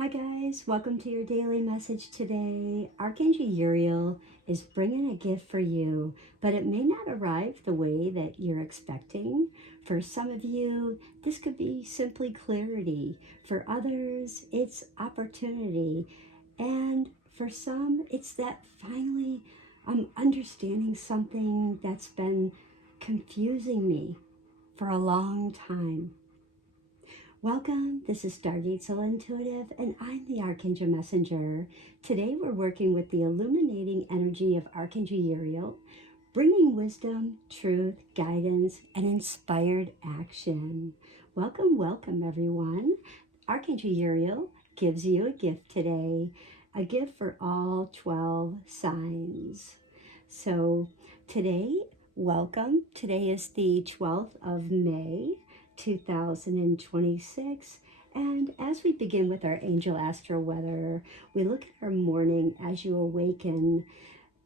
Hi guys, welcome to your daily message today. Archangel Uriel is bringing a gift for you, but it may not arrive the way that you're expecting. For some of you, this could be simply clarity. For others, it's opportunity. And for some, it's that finally I'm understanding something that's been confusing me for a long time. Welcome, this is Stargate Soul Intuitive, and I'm the Archangel Messenger. Today we're working with the illuminating energy of Archangel Uriel, bringing wisdom, truth, guidance, and inspired action. Welcome, welcome everyone. Archangel Uriel gives you a gift today, a gift for all 12 signs. So today, welcome. Today is the 12th of May. 2026. And as we begin with our angel astro weather, we look at our morning as you awaken.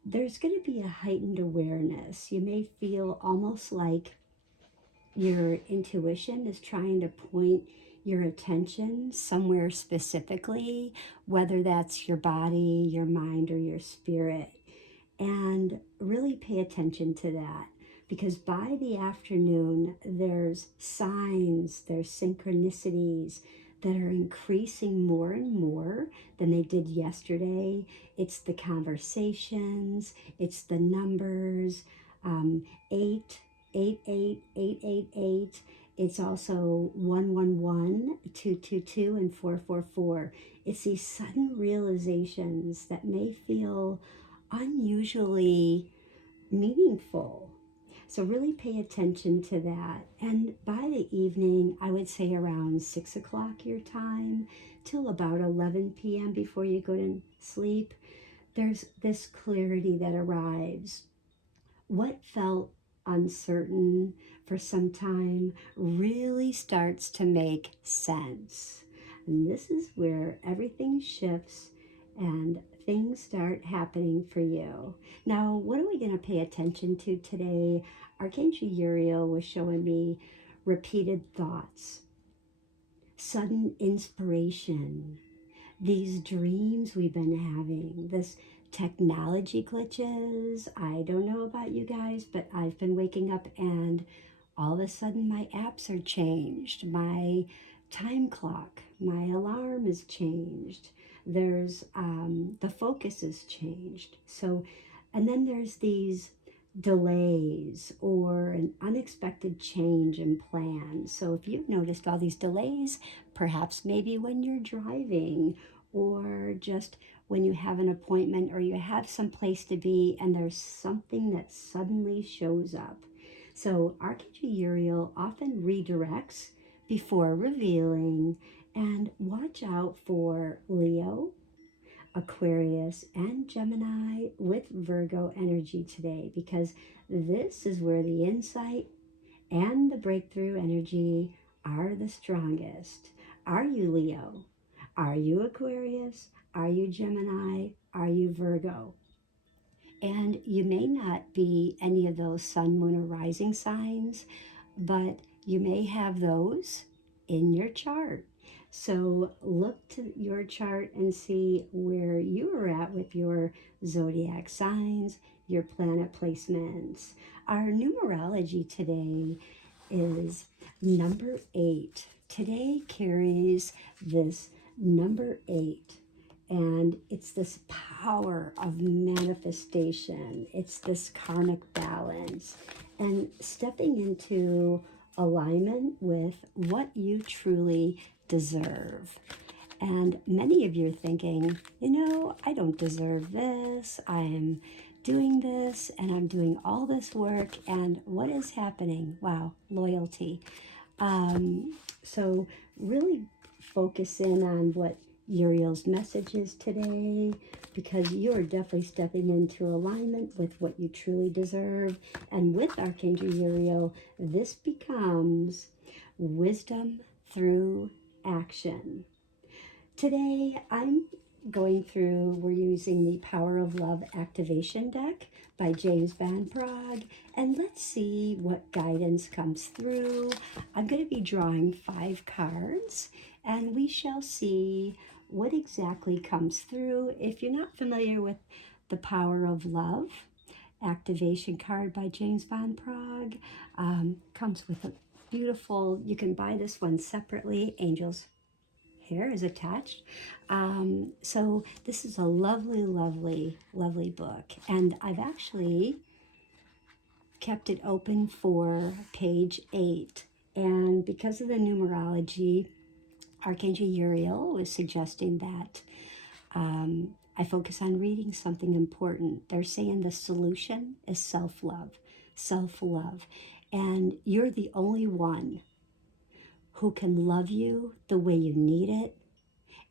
There's going to be a heightened awareness. You may feel almost like your intuition is trying to point your attention somewhere specifically, whether that's your body, your mind, or your spirit. And really pay attention to that, because by the afternoon, there's signs, there's synchronicities that are increasing more and more than they did yesterday. It's the conversations, it's the numbers, 8, 8. It's also 111, 222, and 444. It's these sudden realizations that may feel unusually meaningful. So really pay attention to that. And by the evening, I would say around 6 o'clock your time till about 11 p.m. before you go to sleep, there's this clarity that arrives. What felt uncertain for some time really starts to make sense. And this is where everything shifts and things start happening for you. Now, what are we going to pay attention to today? Archangel Uriel was showing me repeated thoughts, sudden inspiration, these dreams we've been having, this technology glitches. I don't know about you guys, but I've been waking up and all of a sudden my apps are changed. My time clock, my alarm is changed. There's the focus is changed. So, and then there's these delays or an unexpected change in plans. So if you've noticed all these delays, perhaps maybe when you're driving or just when you have an appointment or you have some place to be and there's something that suddenly shows up. So Archangel Uriel often redirects before revealing, and watch out for Leo, Aquarius, and Gemini with Virgo energy today, because this is where the insight and the breakthrough energy are the strongest. Are you Leo? Are you Aquarius? Are you Gemini? Are you Virgo? And you may not be any of those sun, moon, or rising signs, but you may have those in your chart. So look to your chart and see where you are at with your zodiac signs, your planet placements. Our numerology today is number 8. Today carries this number 8. And it's this power of manifestation. It's this karmic balance and stepping into alignment with what you truly deserve. And many of you are thinking, I don't deserve this. I'm doing this and I'm doing all this work. And what is happening? Wow, loyalty. So really focus in on what Uriel's message is today, because you are definitely stepping into alignment with what you truly deserve. And with Archangel Uriel, this becomes wisdom through action. Today, we're using the Power of Love Activation Deck by James Van Praagh, and let's see what guidance comes through. I'm going to be drawing 5 cards, and we shall see what exactly comes through. If you're not familiar with The Power of Love, activation card by James Van Praagh, comes with a beautiful, you can buy this one separately. Angel's hair is attached. So this is a lovely, lovely, lovely book. And I've actually kept it open for page 8. And because of the numerology, Archangel Uriel was suggesting that I focus on reading something important. They're saying the solution is self-love, self-love. And you're the only one who can love you the way you need it,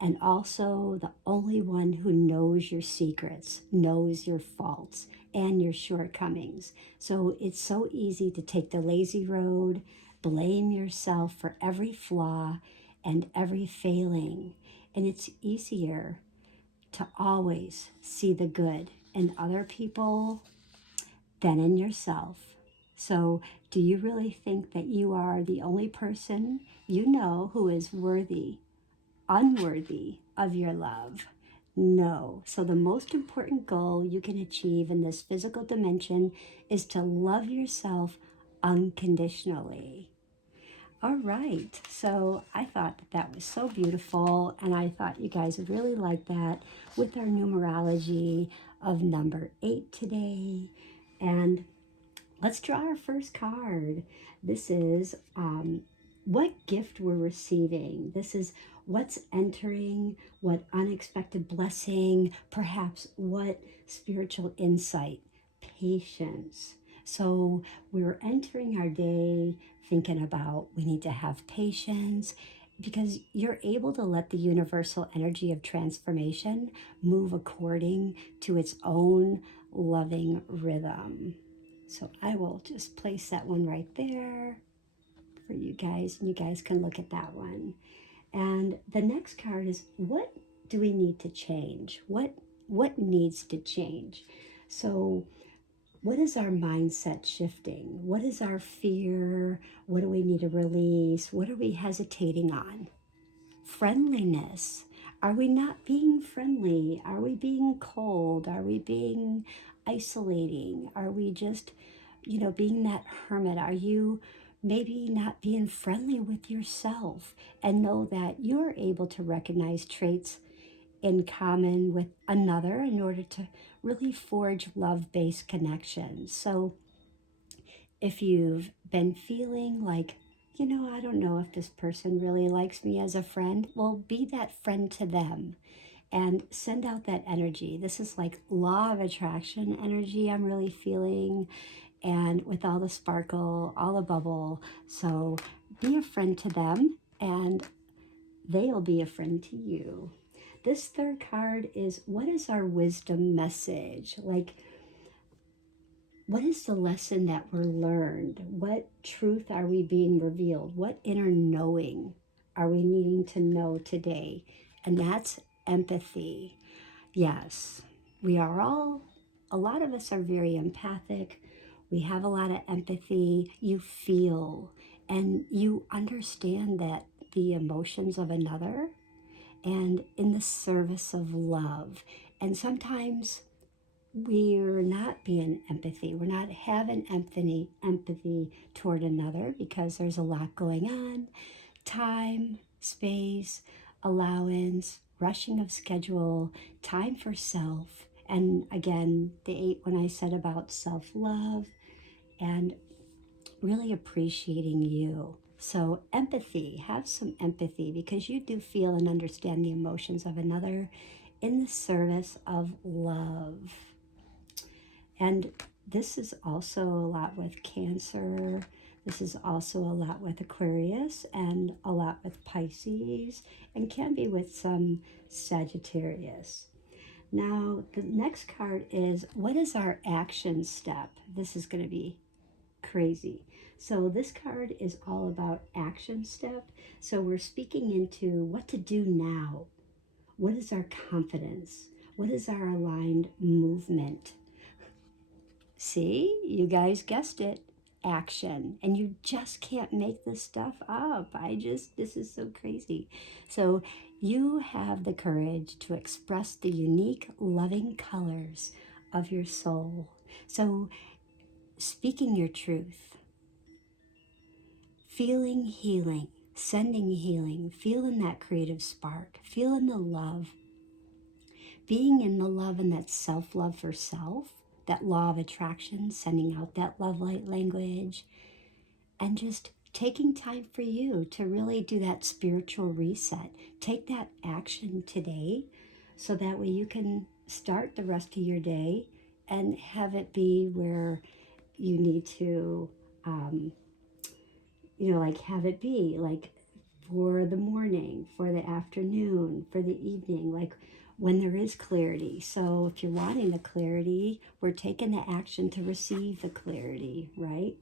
and also the only one who knows your secrets, knows your faults and your shortcomings. So it's so easy to take the lazy road, blame yourself for every flaw and every failing. And it's easier to always see the good in other people than in yourself. So, do you really think that you are the only person you know who is worthy, unworthy of your love? No. So, the most important goal you can achieve in this physical dimension is to love yourself unconditionally. All right. So I thought that that was so beautiful, and I thought you guys would really like that with our numerology of number 8 today. And let's draw our first card. This is what gift we're receiving. This is what's entering, what unexpected blessing, perhaps what spiritual insight, patience. So we're entering our day thinking about we need to have patience because you're able to let the universal energy of transformation move according to its own loving rhythm. So I will just place that one right there for you guys, and you guys can look at that one. And the next card is what do we need to change? What needs to change? So what is our mindset shifting? What is our fear? What do we need to release? What are we hesitating on? Friendliness. Are we not being friendly? Are we being cold? Are we being isolating? Are we just, being that hermit? Are you maybe not being friendly with yourself? And know that you're able to recognize traits in common with another in order to really forge love-based connections. So if you've been feeling like, I don't know if this person really likes me as a friend, well, be that friend to them and send out that energy. This is like law of attraction energy I'm really feeling, and with all the sparkle, all the bubble. So be a friend to them and they'll be a friend to you. This third card is what is our wisdom message? Like, what is the lesson that we're learned? What truth are we being revealed? What inner knowing are we needing to know today? And that's empathy. Yes, we are all, a lot of us are very empathic. We have a lot of empathy. You feel and you understand that the emotions of another and in the service of love. And sometimes we're not being empathy. We're not having empathy toward another because there's a lot going on. Time, space, allowance, rushing of schedule, time for self. And again, the 8 when I said about self-love and really appreciating you. So empathy, have some empathy because you do feel and understand the emotions of another in the service of love. And this is also a lot with Cancer. This is also a lot with Aquarius and a lot with Pisces and can be with some Sagittarius. Now, the next card is what is our action step? This is going to be crazy. So this card is all about action step. So we're speaking into what to do now. What is our confidence? What is our aligned movement? See, you guys guessed it, action. And you just can't make this stuff up. This is so crazy. So You have the courage to express the unique, loving colors of your soul. So, speaking your truth, feeling healing, sending healing, feeling that creative spark, feeling the love, being in the love and that self-love for self, that law of attraction, sending out that love light language, and just taking time for you to really do that spiritual reset. Take that action today so that way you can start the rest of your day and have it be where you need to, like have it be like for the morning, for the afternoon, for the evening, like when there is clarity. So if you're wanting the clarity, we're taking the action to receive the clarity, right?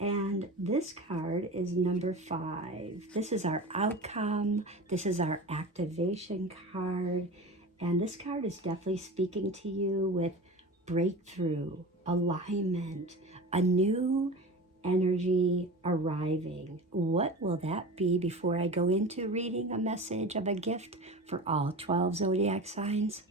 And this card is number 5. This is our outcome. This is our activation card. And this card is definitely speaking to you with breakthrough, alignment, a new energy arriving. What will that be before I go into reading a message of a gift for all 12 zodiac signs?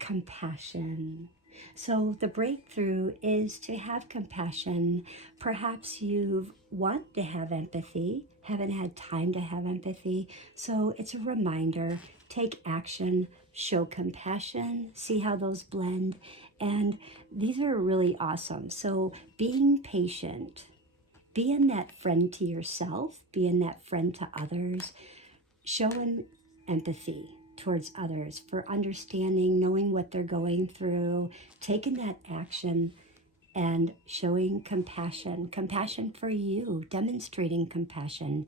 Compassion. So the breakthrough is to have compassion. Perhaps you want to have empathy, haven't had time to have empathy. So it's a reminder, take action, show compassion, see how those blend. And these are really awesome. So being patient, being that friend to yourself, being that friend to others, showing empathy towards others, for understanding, knowing what they're going through, taking that action and showing compassion, compassion for you, demonstrating compassion,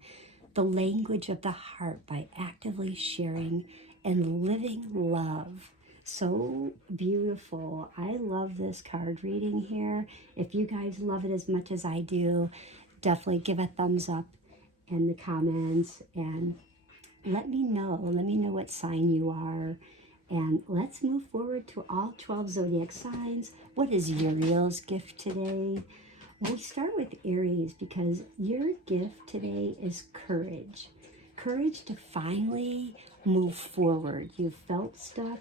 the language of the heart by actively sharing and living love. So beautiful. I love this card reading here. If you guys love it as much as I do, definitely give a thumbs up in the comments and let me know what sign you are, and let's move forward to all 12 zodiac signs. What is Uriel's gift today? We start with Aries because your gift today is courage. Courage to finally move forward. You felt stuck,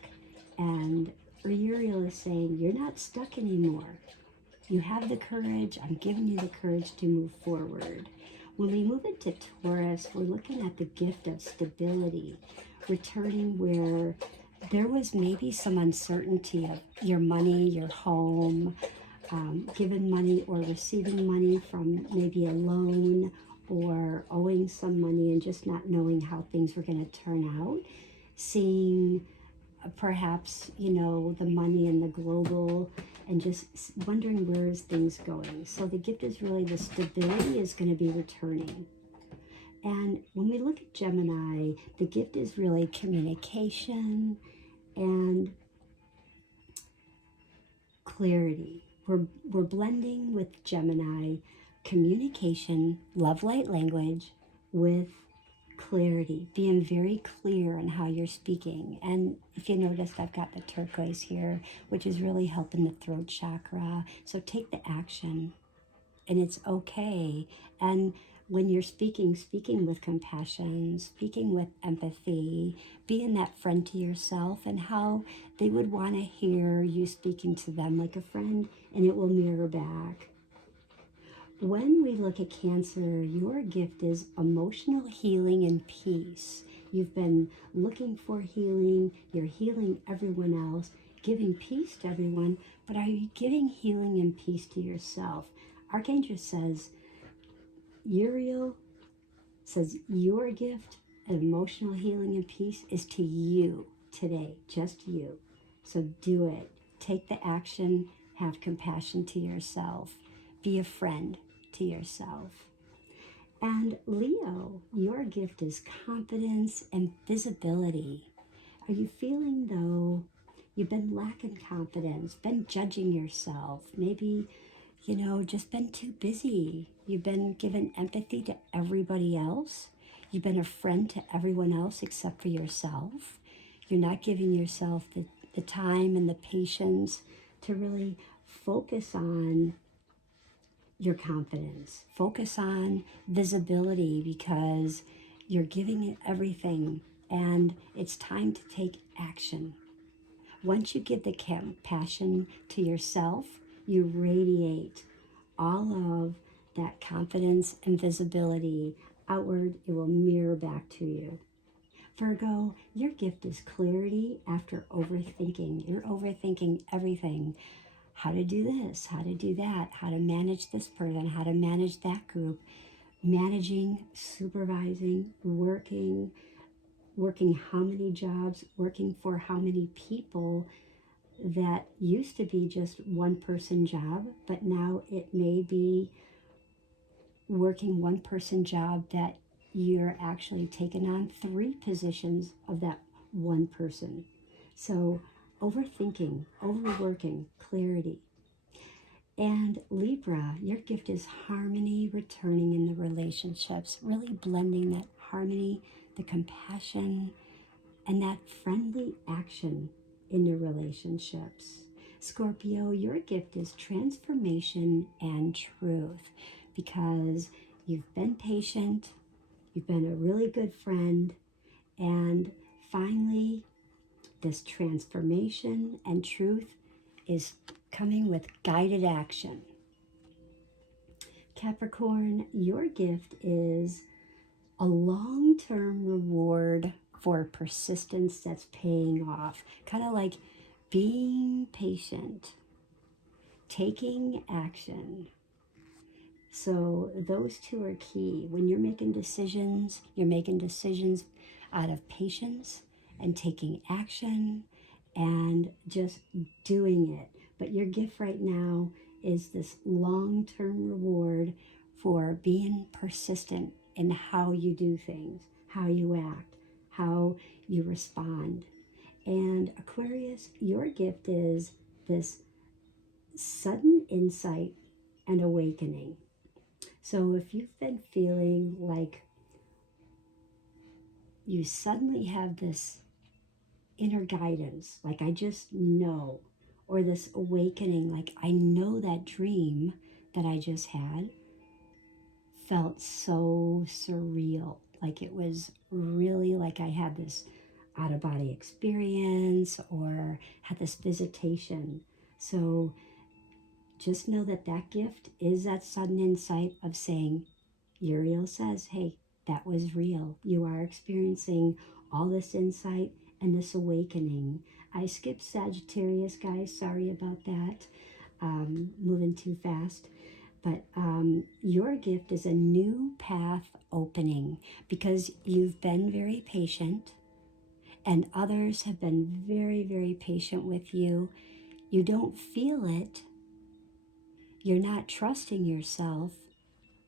and Uriel is saying you're not stuck anymore. You have the courage. I'm giving you the courage to move forward. When we move into Taurus, we're looking at the gift of stability, returning where there was maybe some uncertainty of your money, your home, giving money or receiving money from maybe a loan or owing some money and just not knowing how things were going to turn out. Seeing perhaps, the money and the global and just wondering where is things going. So the gift is really the stability is going to be returning. And when we look at Gemini, the gift is really communication and clarity. We're blending with Gemini communication, love light language with clarity, being very clear on how you're speaking. And if you noticed, I've got the turquoise here, which is really helping the throat chakra. So take the action, and it's okay. And when you're speaking with compassion, speaking with empathy, being that friend to yourself, and how they would want to hear you speaking to them like a friend, and it will mirror back. When we look at Cancer, your gift is emotional healing and peace. You've been looking for healing, you're healing everyone else, giving peace to everyone, but are you giving healing and peace to yourself? Archangel says, Uriel says your gift of emotional healing and peace is to you today, just you. So do it. Take the action, have compassion to yourself, be a friend to yourself. And Leo, your gift is confidence and visibility. Are you feeling though you've been lacking confidence, been judging yourself, maybe, just been too busy. You've been giving empathy to everybody else. You've been a friend to everyone else except for yourself. You're not giving yourself the time and the patience to really focus on your confidence. Focus on visibility because you're giving it everything and it's time to take action. Once you give the compassion to yourself, you radiate all of that confidence and visibility outward. It will mirror back to you. Virgo, your gift is clarity after overthinking. You're overthinking everything. How to do this, how to do that, how to manage this person, how to manage that group, managing, supervising, working how many jobs, working for how many people that used to be just one person job, but now it may be working one person job that you're actually taking on 3 positions of that one person. So overthinking, overworking, clarity. And Libra, your gift is harmony returning in the relationships, really blending that harmony, the compassion, and that friendly action in your relationships. Scorpio, your gift is transformation and truth because you've been patient, you've been a really good friend, and finally, this transformation and truth is coming with guided action. Capricorn, your gift is a long-term reward for persistence that's paying off. Kind of like being patient, taking action. So those 2 are key. When you're making decisions out of patience and taking action and just doing it. But your gift right now is this long-term reward for being persistent in how you do things, how you act, how you respond. And Aquarius, your gift is this sudden insight and awakening. So if you've been feeling like you suddenly have this inner guidance, like I just know, or this awakening, like I know that dream that I just had felt so surreal. Like it was really like I had this out of body experience or had this visitation. So just know that that gift is that sudden insight of saying, Uriel says, hey, that was real. You are experiencing all this insight and this awakening. I skipped Sagittarius, guys. Sorry about that. Moving too fast. But your gift is a new path opening because you've been very patient and others have been very, very patient with you. You don't feel it. You're not trusting yourself,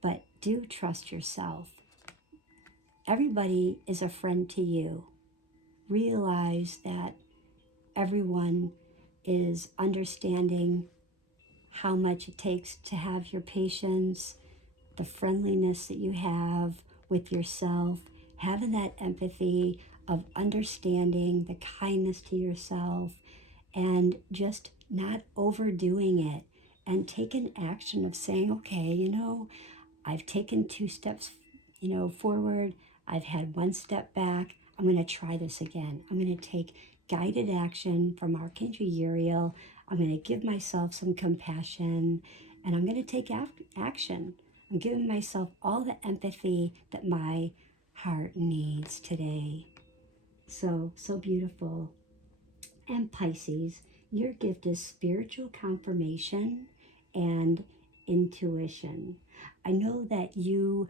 but do trust yourself. Everybody is a friend to you. Realize that everyone is understanding how much it takes to have your patience, the friendliness that you have with yourself, having that empathy of understanding, the kindness to yourself, and just not overdoing it and taking action of saying, okay, I've taken 2 steps, forward. I've had 1 step back. I'm going to try this again. I'm going to take guided action from Archangel Uriel. I'm going to give myself some compassion and I'm going to take action. I'm giving myself all the empathy that my heart needs today. So beautiful. And Pisces, your gift is spiritual confirmation and intuition. I know that you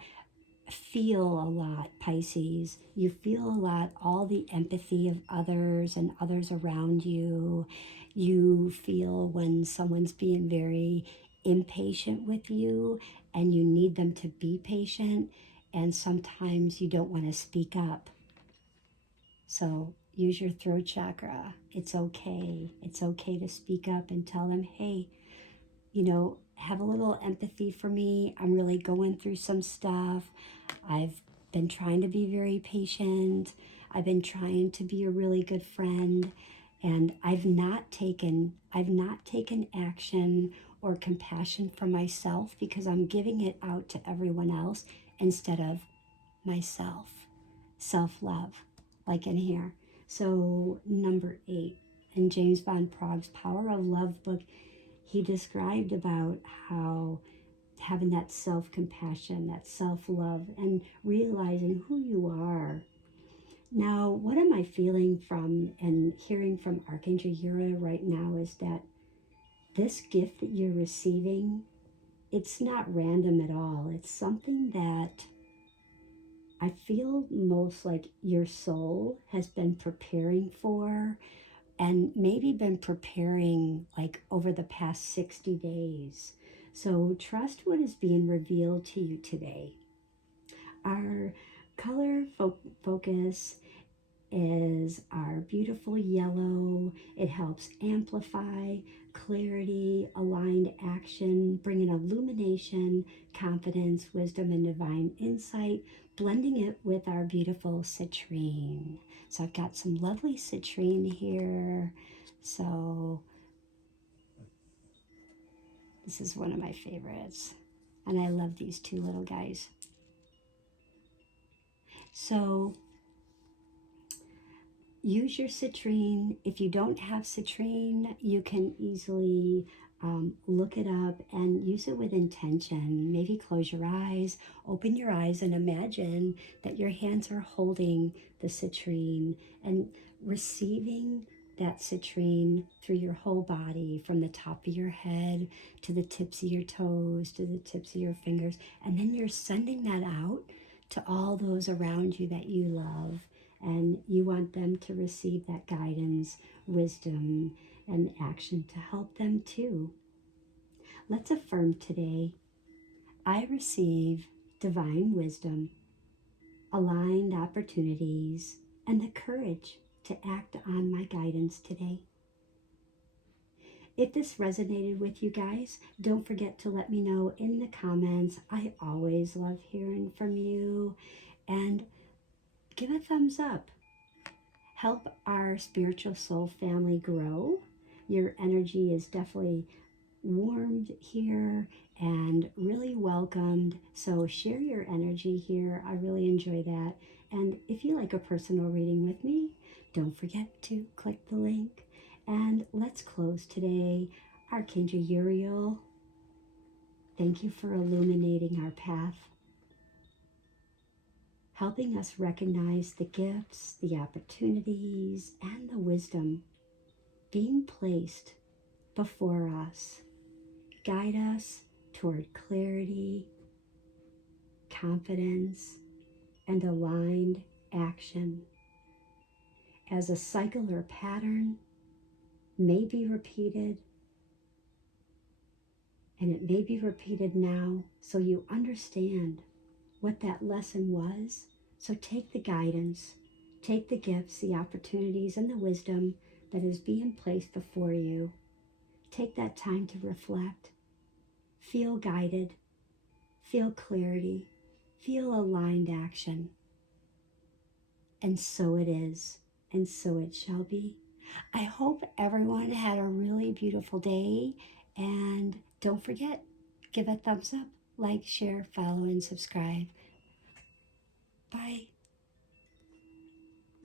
feel a lot, Pisces. You feel a lot, all the empathy of others and others around you. You feel when someone's being very impatient with you and you need them to be patient, and sometimes you don't want to speak up. So use your throat chakra. It's okay. It's okay to speak up and tell them, hey, have a little empathy for me. I'm really going through some stuff. I've been trying to be very patient. I've been trying to be a really good friend, and I've not taken action or compassion for myself because I'm giving it out to everyone else instead of myself. Self-love. like in here. So number 8 in James Van Praagh's Power of Love book, he described about how having that self-compassion, that self-love, and realizing who you are. Now, what am I feeling from and hearing from Archangel Uriel right now is that this gift that you're receiving, it's not random at all. It's something that I feel most like your soul has been preparing for, and maybe been preparing like over the past 60 days. So trust what is being revealed to you today. Our color focus is our beautiful yellow. It helps amplify clarity, aligned action, bringing illumination, confidence, wisdom, and divine insight, blending it with our beautiful citrine. So I've got some lovely citrine here. So this is one of my favorites. And I love these two little guys. So use your citrine. If you don't have citrine, you can easily look it up and use it with intention. Maybe close your eyes, open your eyes, and imagine that your hands are holding the citrine and receiving that citrine through your whole body, from the top of your head to the tips of your toes, to the tips of your fingers. And then you're sending that out to all those around you that you love. And you want them to receive that guidance, wisdom, and action to help them too. Let's affirm today, I receive divine wisdom, aligned opportunities, and the courage to act on my guidance today. If this resonated with you guys, don't forget to let me know in the comments. I always love hearing from you. And give a thumbs up. Help our spiritual soul family grow. Your energy is definitely warmed here and really welcomed. So share your energy here. I really enjoy that. And if you like a personal reading with me, don't forget to click the link. And let's close today. Archangel Uriel, thank you for illuminating our path, helping us recognize the gifts, the opportunities, and the wisdom being placed before us. Guide us toward clarity, confidence, and aligned action. As a cycle or pattern may be repeated, and it may be repeated now, so you understand what that lesson was. So take the guidance, take the gifts, the opportunities, and the wisdom that is being placed before you. Take that time to reflect, feel guided, feel clarity, feel aligned action. And so it is, and so it shall be. I hope everyone had a really beautiful day, and don't forget, give a thumbs up, like, share, follow, and subscribe. Bye.